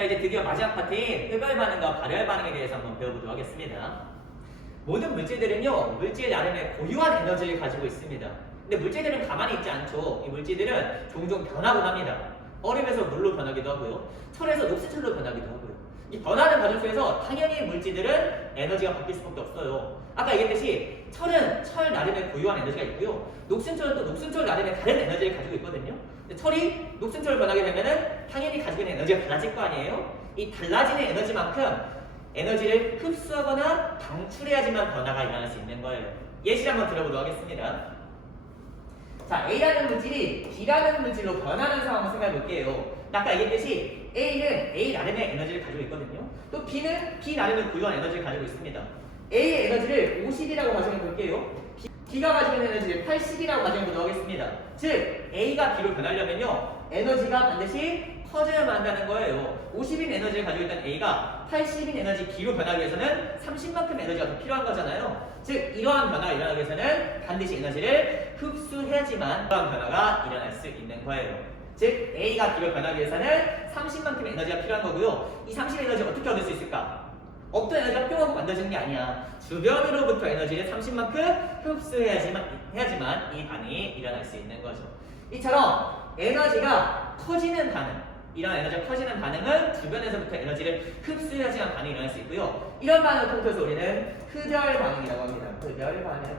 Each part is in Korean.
자, 이제 드디어 마지막 파트인 흡열 반응과 발열 반응에 대해서 한번 배워보도록 하겠습니다. 모든 물질들은요, 물질 나름의 고유한 에너지를 가지고 있습니다. 근데 물질들은 가만히 있지 않죠. 이 물질들은 종종 변하곤 합니다. 얼음에서 물로 변하기도 하고요. 철에서 녹색철로 변하기도 하고요. 이 변하는 과정 속에서 당연히 물질들은 에너지가 바뀔 수밖에 없어요. 아까 얘기했듯이 철은 철 나름의 고유한 에너지가 있고요. 녹슨철은 또 녹슨철 나름의 다른 에너지를 가지고 있거든요. 근데 철이 녹슨철로 변하게 되면은 당연히 가지고 있는 에너지가 달라질 거 아니에요? 이 달라지는 에너지만큼 에너지를 흡수하거나 방출해야지만 변화가 일어날 수 있는 거예요. 예시를 한번 들어보도록 하겠습니다. 자, A라는 물질이 B라는 물질로 변하는 상황을 생각해 볼게요. 아까 얘기했듯이 A는 A 나름의 에너지를 가지고 있거든요. 또 B는 B 나름의 고유한 에너지를 가지고 있습니다. A의 에너지를 50이라고 가정해 볼게요. B가 가지고 있는 에너지를 80이라고 가정해 보도록 하겠습니다. 즉, A가 B로 변하려면요, 에너지가 반드시 커져야만 한다는 거예요. 50인 에너지를 가지고 있던 A가 80인 에너지 B로 변하기 위해서는 30만큼의 에너지가 더 필요한 거잖아요. 즉, 이러한 변화가 일어나기 위해서는 반드시 에너지를 흡수해야지만 이러한 변화가 일어날 수 있는 거예요. 즉, A가 B로 변하기 위해서는 30만큼의 에너지가 필요한 거고요. 이 30의 에너지 어떻게 얻을 수 있을까? 없던 에너지가 뿅하고 만들어지는 게 아니야. 주변으로부터 에너지를 30만큼 흡수해야지만 이 반응이 일어날 수 있는 거죠. 이처럼 에너지가 커지는 반응, 이런 에너지가 커지는 반응은 주변에서부터 에너지를 흡수해야지만 반응이 일어날 수 있고요. 이런 반응을 통해서 우리는 흡열 반응이라고 합니다. 흡열 반응.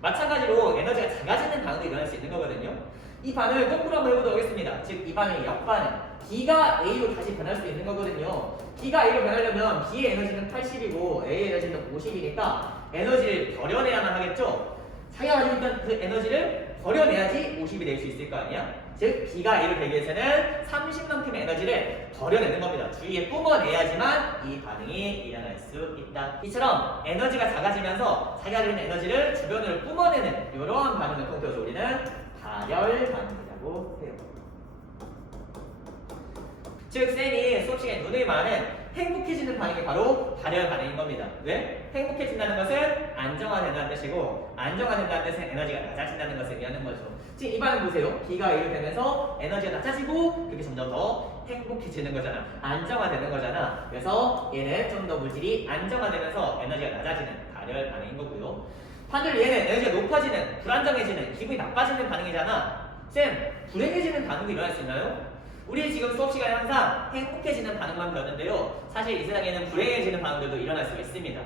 마찬가지로 에너지가 작아지는 반응도 일어날 수 있는 거거든요. 이 반응을 거꾸로 한번 해보도록 하겠습니다. 즉, 이 반응이 역반응. B가 A로 다시 변할 수 있는 거거든요. B가 A로 변하려면 B의 에너지는 80이고 A의 에너지는 50이니까 에너지를 버려내야만 하겠죠. 자기가 가지고 있던 그 에너지를 버려내야지 50이 될 수 있을 거 아니야? 즉, B가 A로 되기 위해서는 30만큼의 에너지를 버려내는 겁니다. 주위에 뿜어내야지만 이 반응이 일어날 수 있다. 이처럼 에너지가 작아지면서 자기가 가지고 있는 에너지를 주변으로 뿜어내는 이러한 반응을 통해서 우리는 발열 반응이라고 해요. 즉, 쌤이 수업 시간에 눈을 많은 행복해지는 반응이 바로 발열 반응인 겁니다. 왜? 행복해진다는 것은 안정화된다는 뜻이고, 안정화된다는 뜻은 에너지가 낮아진다는 것을 의미하는 거죠. 지금 이 반응 보세요. B가 A로 되면서 에너지가 낮아지고 그렇게 점점 더 행복해지는 거잖아. 안정화되는 거잖아. 그래서 얘는 좀 더 물질이 안정화되면서 에너지가 낮아지는 발열 반응인 거고요. 반대로 얘는 에너지가 높아지는, 불안정해지는, 기분이 나빠지는 반응이잖아. 쌤, 불행해지는 반응도 일어날 수 있나요? 우리 지금 수업 시간에 항상 행복해지는 반응만 배웠는데요. 사실 이 세상에는 불행해지는 반응들도 일어날 수가 있습니다.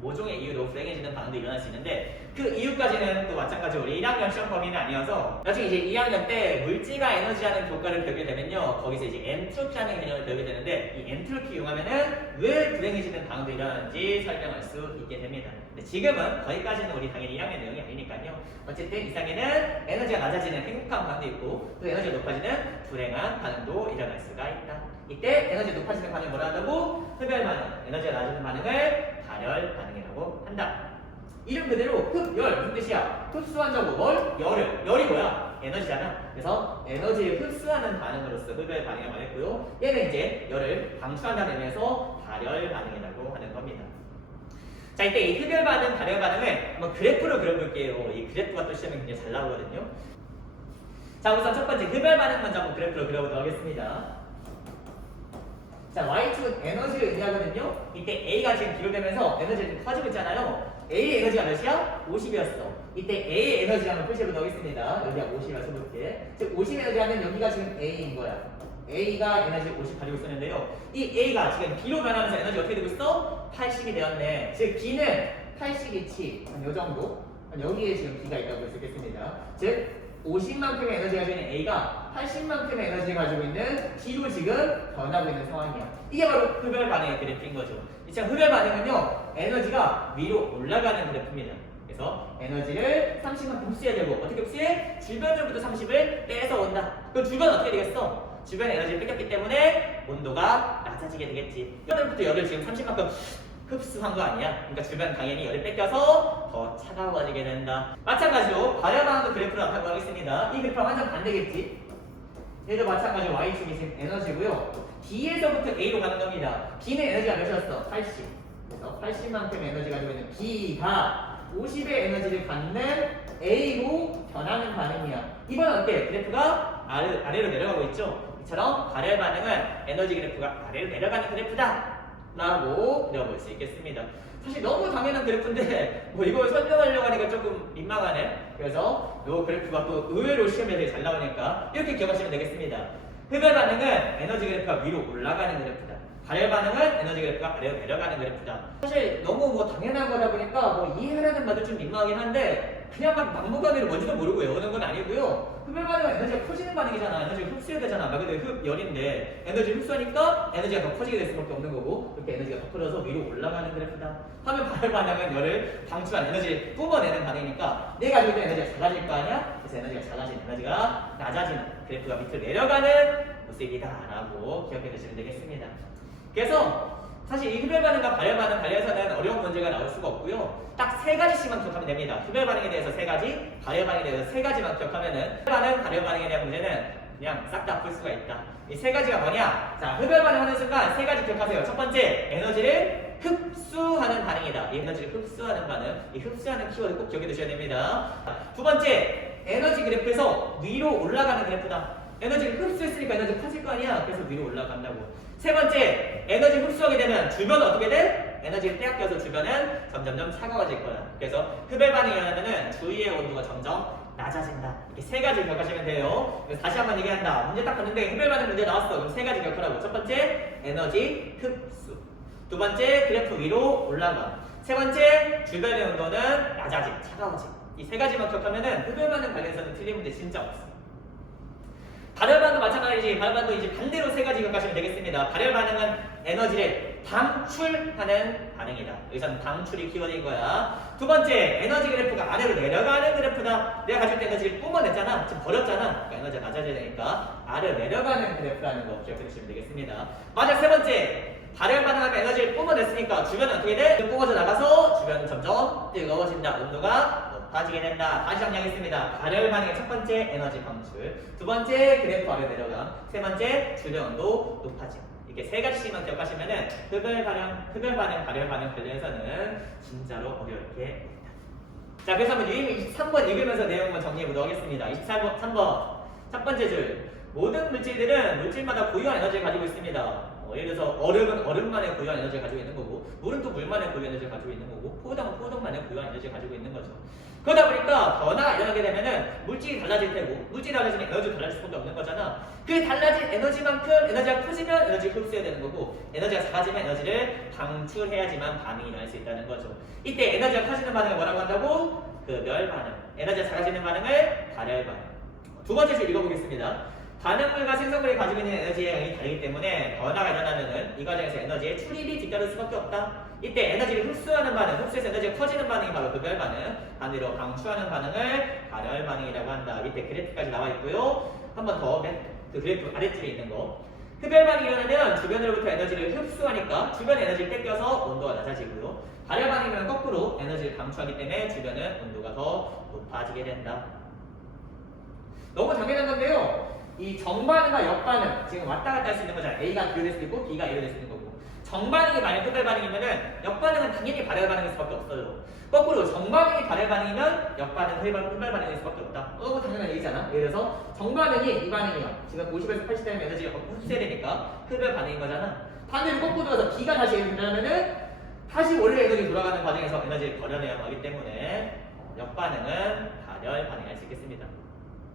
모종의 이유로 불행해지는 반응도 일어날 수 있는데 그 이유까지는 또 마찬가지로 우리 1학년 시험 범위는 아니어서 나중에 이제 2학년 때 물질과 에너지라는 교과를 배우게 되면요. 거기서 이제 엔트로피라는 개념을 배우게 되는데 이 엔트로피 이용하면은 왜 불행해지는 반응도 일어나는지 설명할 수 있게 됩니다. 근데 지금은 거기까지는 우리 당연히 1학년 내용이 아니니까요. 어쨌든 이상에는 에너지가 낮아지는 행복한 반응도 있고 또 에너지가 높아지는 불행한 반응도 일어날 수가 있다. 이때 에너지가 높아지는 반응을 뭐라 한다고? 흡열 반응, 에너지가 낮아지는 반응을 발열 반응이라고 한다. 이름 그대로 흡열, 무슨 뜻이야? 흡수한다고 뭘? 열이 뭐야? 에너지잖아. 그래서 에너지를 흡수하는 반응으로서 흡열 반응이라고 말했고요. 얘는 이제 열을 방출한다는 의미에서 발열 반응이라고 하는 겁니다. 자, 이때 이 흡열 반응, 발열 반응을 한번 그래프로 그려볼게요. 이 그래프가 또 시험에 굉장히 잘 나오거든요. 자, 우선 첫 번째 흡열 반응 먼저 한번 그래프로 그려보도록 하겠습니다. 자, Y축은 에너지를 의미하거든요. 이때 A가 지금 B로 되면서 에너지가 좀 커지고 있잖아요. A의 에너지가 몇이야? 50이었어. 이때 A의 에너지 한번 표시해보도록 하겠습니다. 여기가 50이라 써볼게. 즉, 50 에너지 하면 여기가 지금 A인 거야. A가 에너지 50 가지고 있었는데요. 이 A가 지금 B로 변하면서 에너지 어떻게 되고 있어? 80이 되었네. 즉, B는 80이치. 한 요 정도. 여기에 지금 B가 있다고 볼 수 있겠습니다. 즉, 50만큼의 에너지가 가지고 있는 A가 80만큼의 에너지를 가지고 있는 B로 지금 변하고 있는 상황이야. 이게 바로 흡열 반응의 그래프인 거죠. 이처럼 흡열 반응은요, 에너지가 위로 올라가는 그래프입니다. 그래서 에너지를 30만큼 흡수해야 되고, 어떻게 흡수해? 주변으로부터 30을 뺏어온다. 그럼 주변은 어떻게 되겠어? 주변에 에너지를 뺏겼기 때문에 온도가 낮아지게 되겠지. 주변으로부터 열을 지금 30만큼 흡수한 거 아니야? 그러니까 주변 당연히 열을 뺏겨서 더 차가워지게 된다. 마찬가지로 발열 반응도 그래프로 나타내고 하겠습니다. 이 그래프랑 완전 반대겠지? 얘도 마찬가지로 Y축이 지금 에너지고요. B에서부터 A로 가는 겁니다. B는 에너지가 몇이었어? 80. 그래서 80만큼의 에너지 가지고 있는 B가 50의 에너지를 갖는 A로 변하는 반응이야. 이번엔 어때? 그래프가 아래로 내려가고 있죠. 이처럼 발열 반응은 에너지 그래프가 아래로 내려가는 그래프다 라고 그려볼 수 있겠습니다. 사실 너무 당연한 그래프인데 뭐 이걸 설명하려고 하니까 조금 민망하네. 그래서 이 그래프가 또 의외로 시험에 되게 잘 나오니까 이렇게 기억하시면 되겠습니다. 흡열 반응은 에너지 그래프가 위로 올라가는 그래프다. 발열 반응은 에너지 그래프가 아래로 내려가는 그래프다. 사실 너무 뭐 당연한 거다 보니까 뭐 이해하려는 말도 좀 민망하긴 한데 그냥 막 막무가내로 뭔지도 모르고 외우는 건 아니고요. 흡열 반응은 에너지가 커지는 반응이잖아. 에너지가 흡수해야 되잖아. 말 그대로 흡열인데 에너지 흡수하니까 에너지가 더 커지게 될 수밖에 없는 거고 그렇게 에너지가 더 커져서 위로 올라가는 그래프다. 하면 발열 반응은 열을 방출한 에너지를 뿜어내는 반응이니까 내가 가지고 있는 에너지가 작아질 거 아니야? 그래서 에너지가 작아진 에너지가 낮아지는 그래프가 밑으로 내려가는 모습이다라고 기억해 두시면 되겠습니다. 그래서 사실 이 흡열 반응과 발열 반응 관련해서는 어려운 문제가 나올 수가 없고요. 딱 세 가지씩만 기억하면 됩니다. 흡열 반응에 대해서 세 가지, 발열 반응에 대해서 세 가지만 기억하면은 흡열 반응, 발열 반응에 대한 문제는 그냥 싹 다 풀 수가 있다. 이 세 가지가 뭐냐? 자, 흡열 반응하는 순간 세 가지 기억하세요. 첫 번째, 에너지를 흡수하는 반응이다. 이 에너지를 흡수하는 반응, 이 흡수하는 키워드 꼭 기억해 두셔야 됩니다. 두 번째, 에너지 그래프에서 위로 올라가는 그래프다. 에너지를 흡수했으니까 에너지가 커질 거 아니야. 그래서 위로 올라간다고. 세 번째, 에너지 흡수하게 되면 주변은 어떻게 돼? 에너지를 빼앗겨서 주변은 점점점 차가워질 거야. 그래서 흡열 반응이 일어나면은 주위의 온도가 점점 낮아진다. 이렇게 세 가지 기억하시면 돼요. 그래서 다시 한번 얘기한다. 문제 딱 봤는데 흡열 반응 문제 나왔어. 그럼 세 가지 기억하라고. 첫 번째, 에너지 흡수. 두 번째, 그래프 위로 올라가. 세 번째, 주변의 온도는 낮아짐, 차가워짐. 이 세 가지만 기억하면은 흡열 반응 관련해서는 틀린 문제 진짜 없어. 발열 반응도 마찬가지지. 발열 반응도 이제 반대로 세 가지 기억하시면 되겠습니다. 발열 반응은 에너지를 방출하는 반응이다. 여기서는 방출이 키워드인 거야. 두 번째, 에너지 그래프가 아래로 내려가는 그래프다. 내가 가지고 있는 에너지를 뿜어냈잖아. 지금 버렸잖아. 그러니까 에너지가 낮아져야 되니까 아래로 내려가는 그래프라는 거 기억해 주시면 되겠습니다. 마지막 세 번째, 발열 반응하면 에너지를 뿜어냈으니까 주변은 어떻게 돼? 뿜어져 나가서 주변은 점점 뜨거워진다. 온도가 높아지게 된다. 다시 정리하겠습니다. 발열 반응의 첫 번째 에너지 방출, 두 번째 그래프 아래 내려감, 세 번째 주변 온도 높아짐. 이렇게 세 가지씩만 기억하시면은 흡열 반응, 발열 반응 관련해서는 진짜로 어려울 게 없다. 자, 그래서 한번 유임 23번 읽으면서 내용 한번 정리해 보도록 하겠습니다. 23번 첫 번째 줄. 모든 물질들은 물질마다 고유한 에너지를 가지고 있습니다. 예를 들어서 얼음은 얼음만의 고유한 에너지를 가지고 있는 거고, 물은 또 물만의 고유한 에너지를 가지고 있는 거고, 포도당은 포도만의 고유한 에너지를 가지고 있는 거죠. 그러다 보니까 변화가 일어나게 되면은 물질이 달라질 테고, 물질이 달라지면 에너지가 달라질 수밖에 없는 거잖아. 그 달라진 에너지만큼 에너지가 커지면 에너지를 흡수해야 되는 거고, 에너지가 작아지면 에너지를 방출해야지만 반응이 일어날 수 있다는 거죠. 이때 에너지가 커지는 반응을 뭐라고 한다고? 흡열 반응. 에너지가 작아지는 반응을 발열 반응. 두 번째 줄 읽어보겠습니다. 반응물과 생성물이 가지고 있는 에너지의 양이 다르기 때문에 변화가 일어나면은 이 과정에서 에너지의 출입이 뒤따를 수밖에 없다. 이때 에너지를 흡수하는 반응, 흡수해서 에너지가 커지는 반응이 바로 흡열 반응, 반대로 방출하는 반응을 발열 반응이라고 한다. 밑에 그래프까지 나와 있고요. 한 번 더, 그 그래프 아래쪽에 있는 거. 흡열 반응이 일어나면 주변으로부터 에너지를 흡수하니까 주변 에너지를 뺏겨서 온도가 낮아지고요. 발열 반응이면 거꾸로 에너지를 방출하기 때문에 주변은 온도가 더 높아지게 된다. 너무 당연한 건데요. 이 정반응과 역반응, 지금 왔다 갔다 할 수 있는 거잖아요. A가 B로 될 수도 있고 B가 A로 될 수도 있는 거고. 정반응이 만약 흡열 반응이면은 역반응은 당연히 발열 반응일 수밖에 없어요. 거꾸로 정반응이 발열 반응이면 역반응 흡열 반응일 수밖에 없다. 너무 당연한 얘기잖아. 예를 들어서 정반응이 이 반응이야. 지금 50에서 80 되면 에너지가 흡수해야 되니까 흡열 반응인 거잖아. 반대로 거꾸로 돌아서 B가 다시 일어나면은 다시 원래 에너지 돌아가는 과정에서 에너지를 버려내야 하기 때문에 역반응은 발열 반응할 수 있겠습니다.